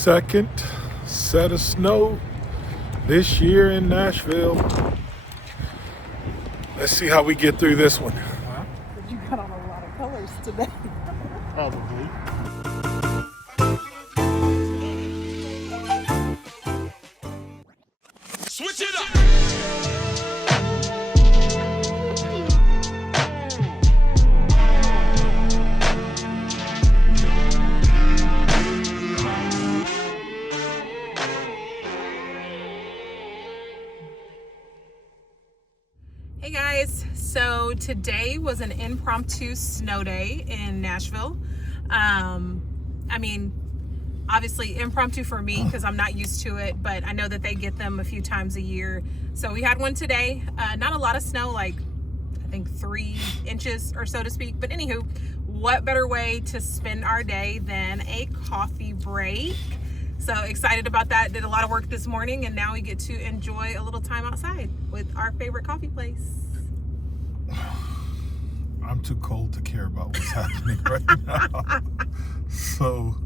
Second set of snow this year in Nashville. Let's see how we get through this one. You got on a lot of colors today. Probably. Switch it up. Hey guys, so today was an impromptu snow day in Nashville. Obviously impromptu for me because I'm not used to it, but I know that they get them a few times a year. So we had one today. Not a lot of snow, like I think 3 inches or so to speak. But anywho, what better way to spend our day than a coffee break? So excited about that. Did a lot of work this morning, and now we get to enjoy a little time outside with our favorite coffee place. I'm too cold to care about what's happening right now. So,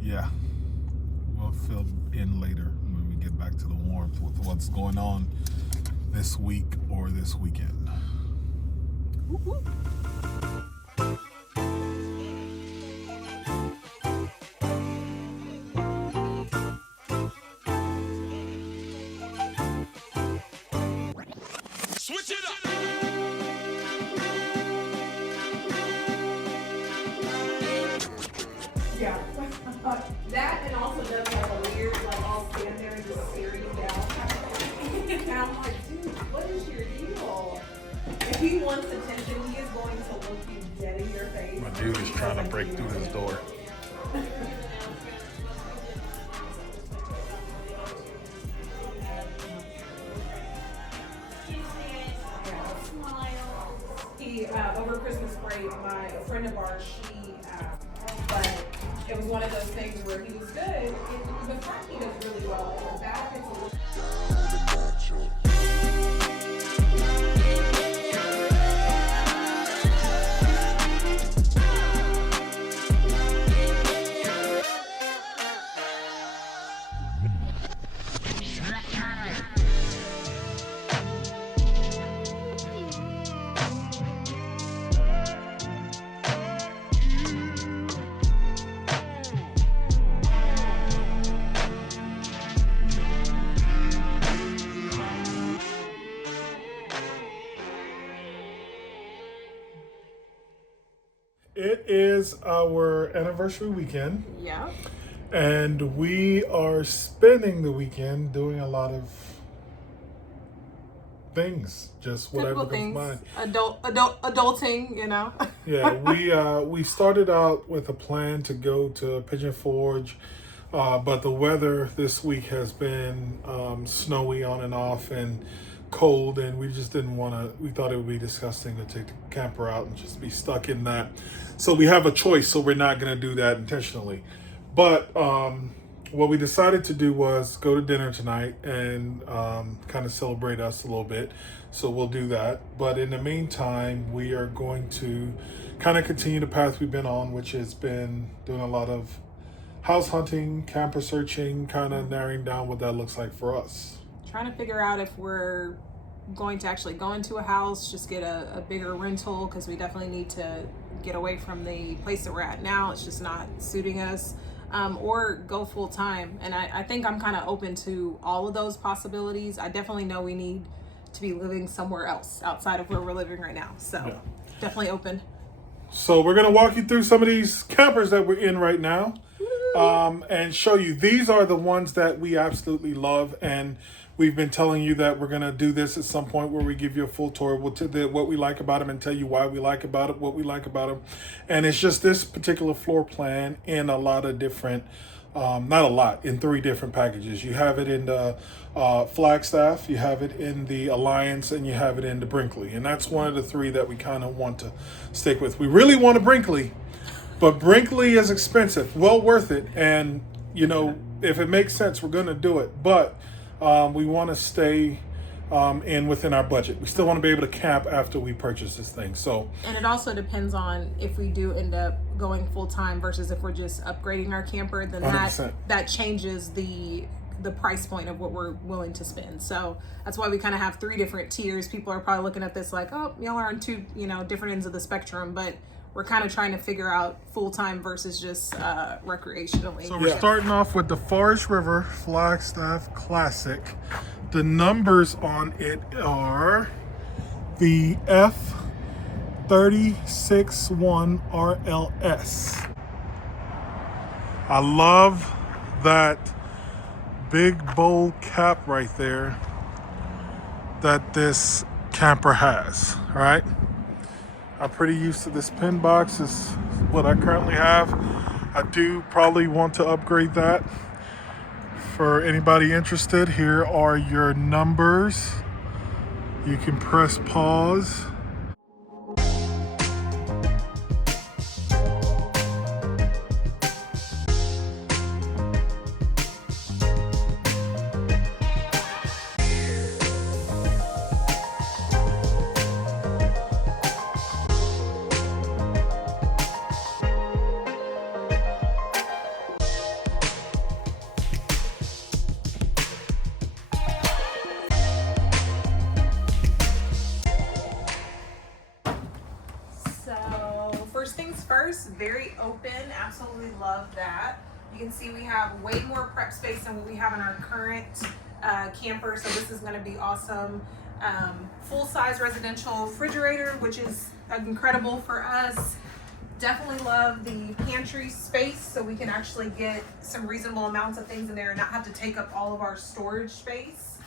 yeah, we'll fill in later when we get back to the warmth with what's going on this week or this weekend. Woo-hoo. Switch it up. Yeah. That and also does like a weird, like I'll stand there and just stare you down. And I'm like, dude, what is your deal? If he wants attention, he is going to look you dead in your face. My dude is trying to break through his door. He over Christmas break, a friend of ours, but it was one of those things where he was good. The front he does really well. In the back, it's a little. It is our anniversary weekend, Yeah. and we are spending the weekend doing a lot of things, just whatever Typical comes things. mind. Adulting, you know. Yeah, we started out with a plan to go to Pigeon Forge, but the weather this week has been snowy on and off and cold, and we just didn't want to. We thought it would be disgusting to take the camper out and just be stuck in that. So we have a choice, so we're not going to do that intentionally. But what we decided to do was go to dinner tonight and kind of celebrate us a little bit. So we'll do that. But in the meantime, we are going to kind of continue the path we've been on, which has been doing a lot of house hunting, camper searching, kind of narrowing down what that looks like for us. Trying to figure out if we're going to actually go into a house, just get a bigger rental, because we definitely need to get away from the place that we're at now. It's just not suiting us. Or go full time. And I think I'm kind of open to all of those possibilities. I definitely know we need to be living somewhere else outside of where we're living right now. So Yeah. definitely open. So we're going to walk you through some of these campers that we're in right now, and show you. These are the ones that we absolutely love, and we've been telling you that we're going to do this at some point where we give you a full tour. We'll tell you what we like about them and tell you why we like about it, what we like about them. And it's just this particular floor plan in a lot of different, not a lot, in 3 different packages. You have it in the Flagstaff, you have it in the Alliance, and you have it in the Brinkley. And that's one of the 3 that we kind of want to stick with. We really want a Brinkley, but Brinkley is expensive, well worth it. And, you know, if it makes sense, we're going to do it. But we want to stay and within our budget. We still want to be able to camp after we purchase this thing. So, and it also depends on if we do end up going full time versus if we're just upgrading our camper, then 100%. that changes the price point of what we're willing to spend. So that's why we kind of have 3 different tiers. People are probably looking at this like, oh, y'all are on 2, different ends of the spectrum, but we're kind of trying to figure out full-time versus just recreationally. So we're starting off with the Forest River Flagstaff Classic. The numbers on it are the F361 RLS. I love that big bold cap right there that this camper has, right? I'm pretty used to this pin box. This is what I currently have. I do probably want to upgrade that. For anybody interested, here are your numbers. You can press pause. First things first, very open, absolutely love that. You can see we have way more prep space than what we have in our current camper, so this is going to be awesome. Full-size residential refrigerator, which is incredible for us. Definitely love the pantry space, so we can actually get some reasonable amounts of things in there and not have to take up all of our storage space.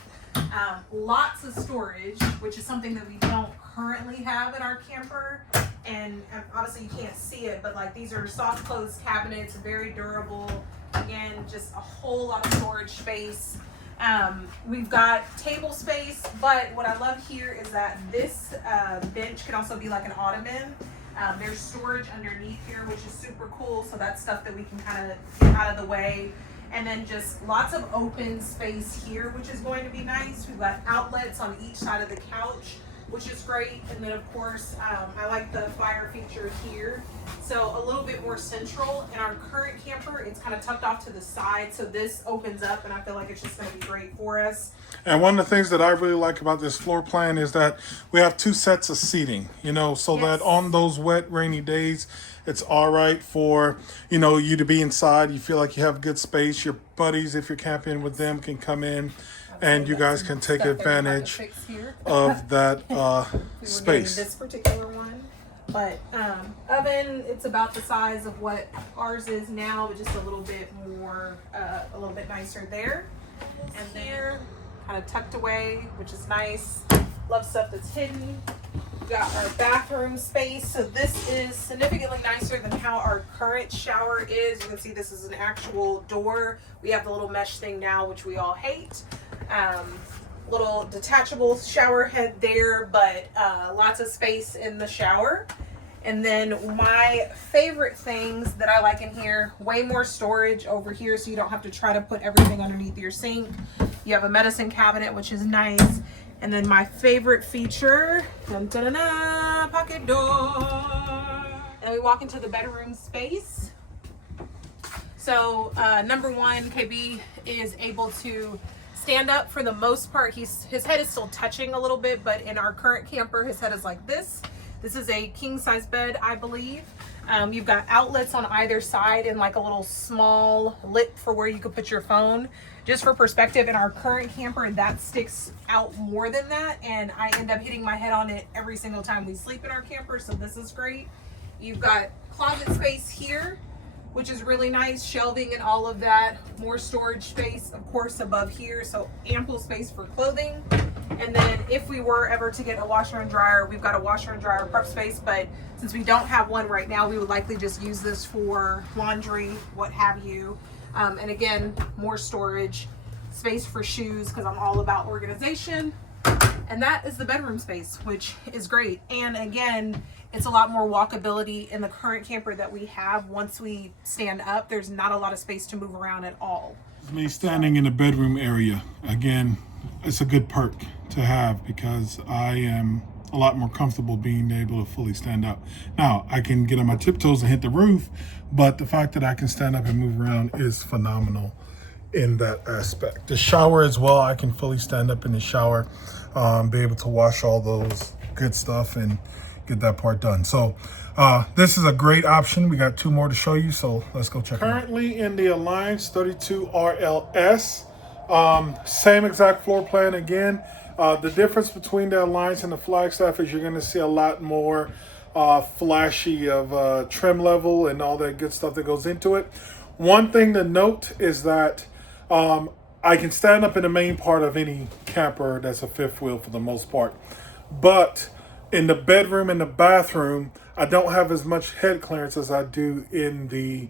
Lots of storage, which is something that we don't currently have in our camper. And obviously you can't see it, but like these are soft close cabinets, very durable. Again, just a whole lot of storage space. We've got table space, but what I love here is that this bench can also be like an ottoman. There's storage underneath here, which is super cool. So that's stuff that we can kind of get out of the way. And then just lots of open space here, which is going to be nice. We've got outlets on each side of the couch, which is great. And then of course, I like the fire feature here. So a little bit more central. In our current camper, it's kind of tucked off to the side. So this opens up and I feel like it's just gonna be great for us. And one of the things that I really like about this floor plan is that we have 2 sets of seating, so that on those wet, rainy days, it's all right for, you to be inside. You feel like you have good space. Your buddies, if you're camping with them, can come in and you guys can take advantage of that space. This particular one, but oven, it's about the size of what ours is now, but just a little bit more, a little bit nicer there. And there, kind of tucked away, which is nice. Love stuff that's hidden. We got our bathroom space. So this is significantly nicer than how our current shower is. You can see this is an actual door. We have the little mesh thing now, which we all hate. Little detachable shower head there, but lots of space in the shower. And then my favorite things that I like in here, way more storage over here so you don't have to try to put everything underneath your sink. You have a medicine cabinet, which is nice. And then my favorite feature, dun, dun, dun, dun, pocket door. And we walk into the bedroom space. So number one, KB is able to stand up for the most part. His head is still touching a little bit, but in our current camper, his head is like this. This is a king size bed, I believe. You've got outlets on either side and like a little small lip for where you could put your phone. Just for perspective, in our current camper, that sticks out more than that, and I end up hitting my head on it every single time we sleep in our camper, so this is great. You've got closet space here, which is really nice, shelving and all of that. More storage space, of course, above here, so ample space for clothing. And then if we were ever to get a washer and dryer, we've got a washer and dryer prep space, but since we don't have one right now, we would likely just use this for laundry, what have you. And again, more storage, space for shoes, because I'm all about organization. And that is the bedroom space, which is great. And again, it's a lot more walkability in the current camper that we have. Once we stand up, there's not a lot of space to move around at all. Me standing in the bedroom area. Again, it's a good perk to have because I am a lot more comfortable being able to fully stand up. Now, I can get on my tiptoes and hit the roof, but the fact that I can stand up and move around is phenomenal in that aspect. The shower as well, I can fully stand up in the shower, be able to wash all those good stuff and get that part done. So this is a great option. We got 2 more to show you, so let's go check it out. Currently in the Alliance 32 RLS, same exact floor plan again. The difference between the Alliance and the Flagstaff is you're going to see a lot more flashy of trim level and all that good stuff that goes into it. One thing to note is that I can stand up in the main part of any camper that's a fifth wheel for the most part. But in the bedroom and the bathroom, I don't have as much head clearance as I do in the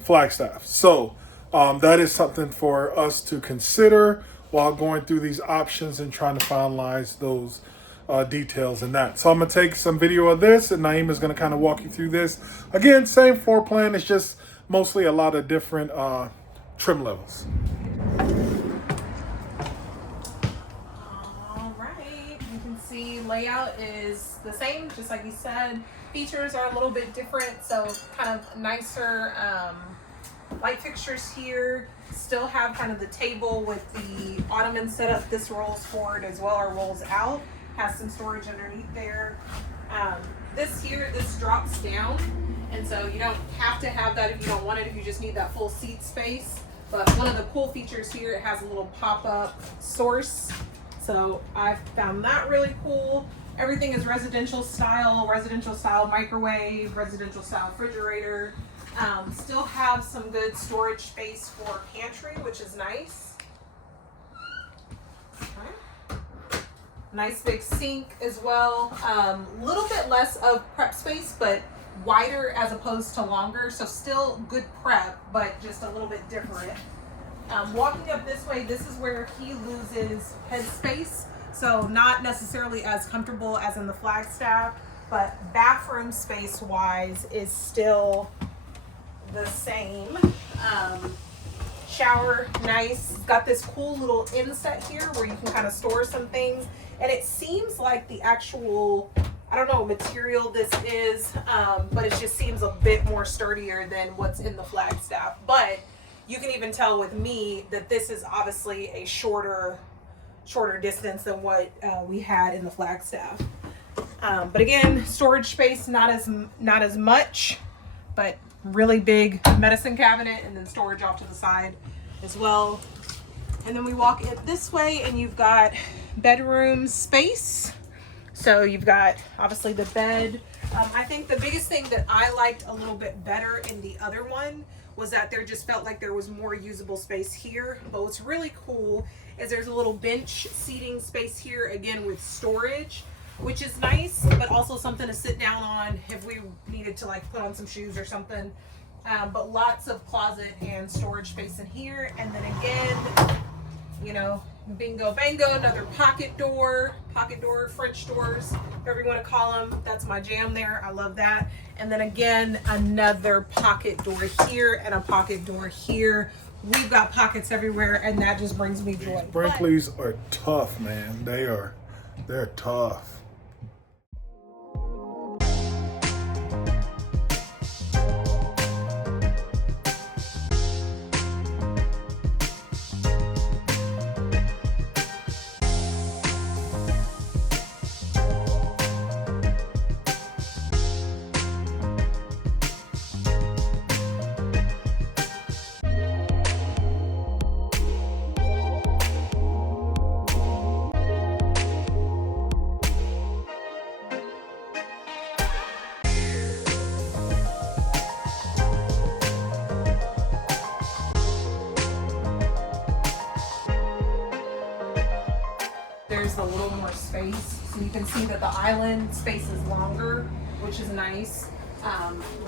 Flagstaff. So that is something for us to consider while going through these options and trying to finalize those details and that. So I'm going to take some video of this, and Naeem is going to kind of walk you through this. Again, same floor plan. It's just mostly a lot of different trim levels. All right, you can see layout is the same, just like you said. Features are a little bit different, so kind of nicer light fixtures here. Still have kind of the table with the ottoman setup. This rolls forward as well, or rolls out. Has some storage underneath there. This drops down, and so you don't have to have that if you don't want it, if you just need that full seat space. But one of the cool features here, it has a little pop-up source. So I found that really cool. Everything is residential style microwave, residential style refrigerator. Still have some good storage space for pantry, which is nice. Okay. Nice big sink as well. Little bit less of prep space, but wider as opposed to longer. So still good prep, but just a little bit different. Walking up this way, this is where he loses head space. So not necessarily as comfortable as in the Flagstaff, but bathroom space wise is still the same. Shower, nice. Got this cool little inset here where you can kind of store some things. And it seems like the actual, I don't know what material this is, but it just seems a bit more sturdier than what's in the Flagstaff. But you can even tell with me that this is obviously a shorter distance than what we had in the Flagstaff. But again, storage space not as much, but really big medicine cabinet, and then storage off to the side as well. And then we walk it this way, and you've got bedroom space. So you've got obviously the bed. I think the biggest thing that I liked a little bit better in the other one was that there just felt like there was more usable space here. But what's really cool is there's a little bench seating space here, again with storage, which is nice, but also something to sit down on if we needed to like put on some shoes or something. But lots of closet and storage space in here. And then again, you know, bingo bango, another pocket door, French doors, whatever you want to call them. That's my jam there. I love that. And then again, another pocket door here and a pocket door here. We've got pockets everywhere, and that just brings me joy. Brinkleys are tough, man. They're tough. There's a little more space, so you can see that the island space is longer, which is nice.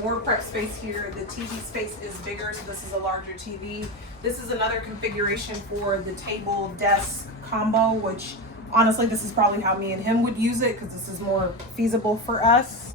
More prep space here. The TV space is bigger, so this is a larger TV. This is another configuration for the table desk combo, which honestly this is probably how me and him would use it, because this is more feasible for us.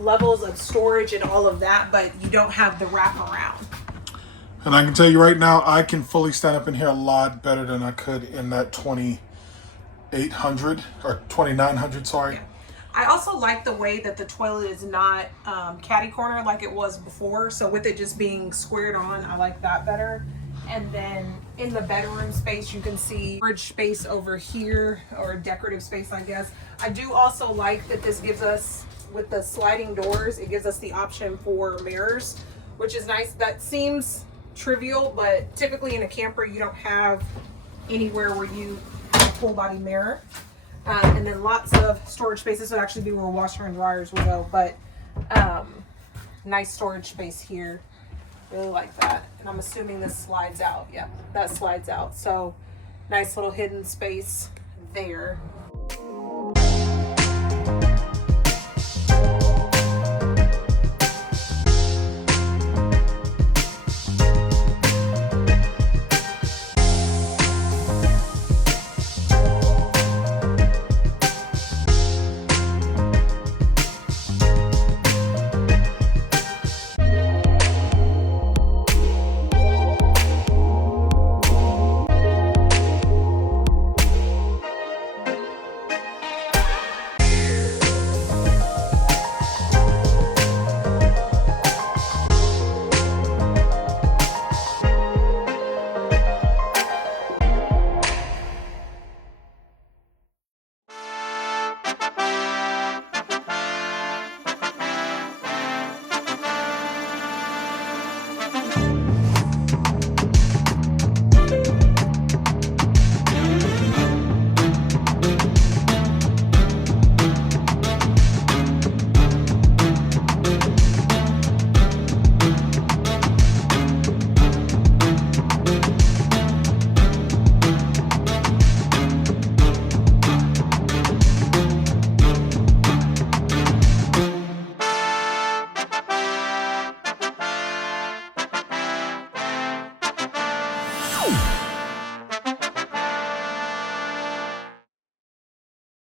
levels of storage and all of that, but you don't have the wraparound. And I can tell you right now, I can fully stand up in here a lot better than I could in that 2800 or 2900, sorry. Yeah. I also like the way that the toilet is not catty corner like it was before. So with it just being squared on, I like that better. And then in the bedroom space, you can see storage space over here, or decorative space, I guess. I do also like that this gives us, with the sliding doors, it gives us the option for mirrors, which is nice. That seems trivial, but typically in a camper, you don't have anywhere where you have a full body mirror. And then lots of storage space. This would actually be where washer and dryers will go, but nice storage space here. Really like that. And I'm assuming this slides out. Yeah, that slides out. So nice little hidden space there.